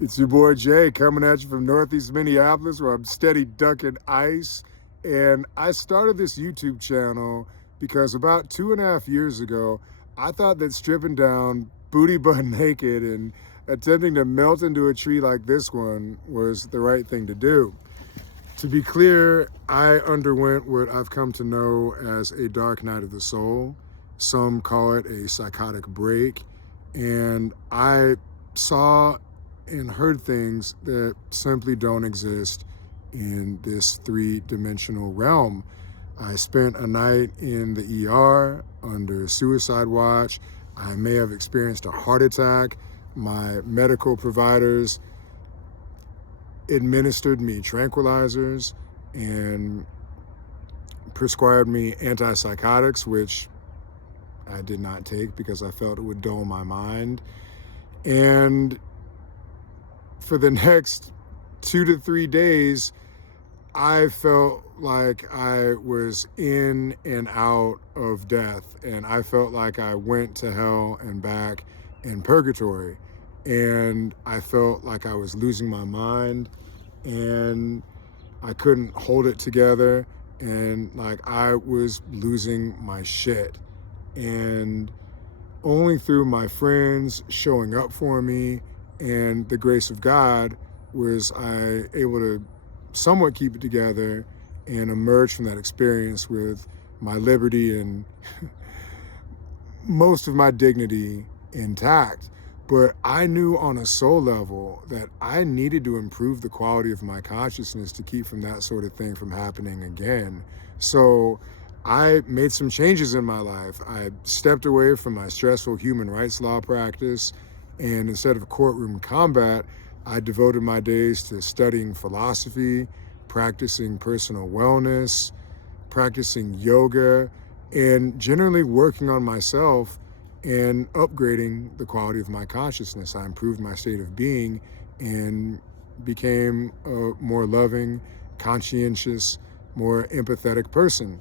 It's your boy Jay coming at you from Northeast Minneapolis, where I'm steady ducking ice. And I started this YouTube channel because about 2.5 years ago, I thought that stripping down booty butt naked and attempting to melt into a tree like this one was the right thing to do. To be clear, I underwent what I've come to know as a dark night of the soul. Some call it a psychotic break. And I saw and heard things that simply don't exist in this three-dimensional realm. I spent a night in the ER under suicide watch. I may have experienced a heart attack. My medical providers administered me tranquilizers and prescribed me antipsychotics, which I did not take because I felt it would dull my mind. And for the next 2 to 3 days, I felt like I was in and out of death, and I felt like I went to hell and back in purgatory. And I felt like I was losing my mind, and I couldn't hold it together, and like I was losing my shit. And only through my friends showing up for me and the grace of God was I able to somewhat keep it together and emerge from that experience with my liberty and most of my dignity intact. But I knew on a soul level that I needed to improve the quality of my consciousness to keep from that sort of thing from happening again. So I made some changes in my life. I stepped away from my stressful human rights law practice, and instead of courtroom combat, I devoted my days to studying philosophy, practicing personal wellness, practicing yoga, and generally working on myself and upgrading the quality of my consciousness. I improved my state of being and became a more loving, conscientious, more empathetic person.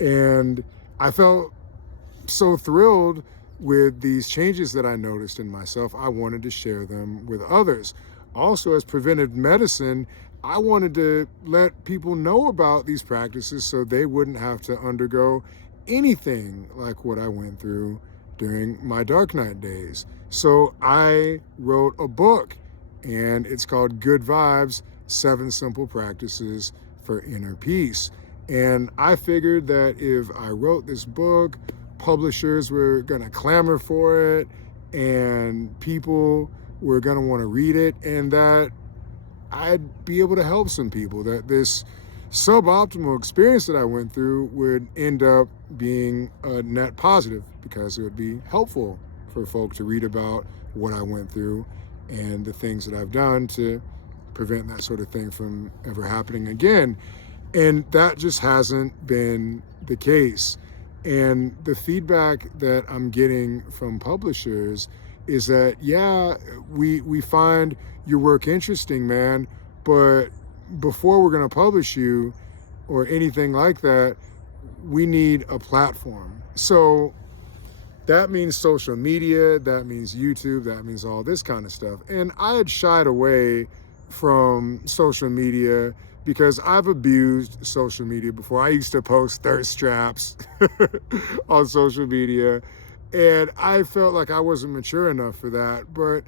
And I felt so thrilled with these changes that I noticed in myself. I wanted to share them with others. Also, as preventive medicine, I wanted to let people know about these practices so they wouldn't have to undergo anything like what I went through during my dark night days. So I wrote a book, and it's called Good Vibes: 7 Simple Practices for Inner Peace. And I figured that if I wrote this book, publishers were gonna clamor for it, and people were gonna wanna read it, and that I'd be able to help some people, that this suboptimal experience that I went through would end up being a net positive because it would be helpful for folk to read about what I went through and the things that I've done to prevent that sort of thing from ever happening again. And that just hasn't been the case. And the feedback that I'm getting from publishers is that, yeah, we find your work interesting, man, but before we're gonna publish you or anything like that, we need a platform. So that means social media, that means YouTube, that means all this kind of stuff. And I had shied away from social media because I've abused social media before. I used to post thirst traps on social media, and I felt like I wasn't mature enough for that. But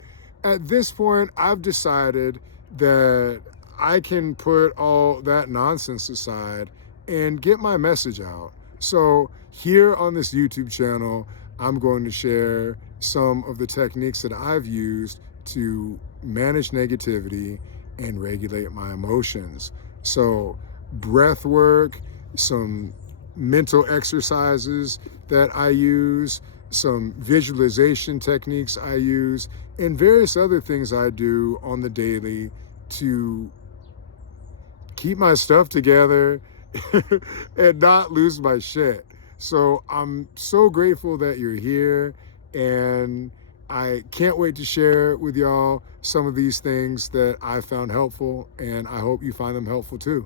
at this point, I've decided that I can put all that nonsense aside and get my message out. So here on this YouTube channel, I'm going to share some of the techniques that I've used to manage negativity and regulate my emotions. So breath work, some mental exercises that I use, some visualization techniques I use, and various other things I do on the daily to keep my stuff together and not lose my shit. So I'm so grateful that you're here, and I can't wait to share with y'all some of these things that I found helpful, and I hope you find them helpful too.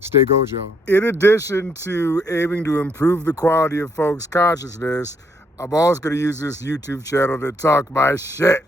Stay gold, y'all. In addition to aiming to improve the quality of folks' consciousness, I'm also going to use this YouTube channel to talk my shit.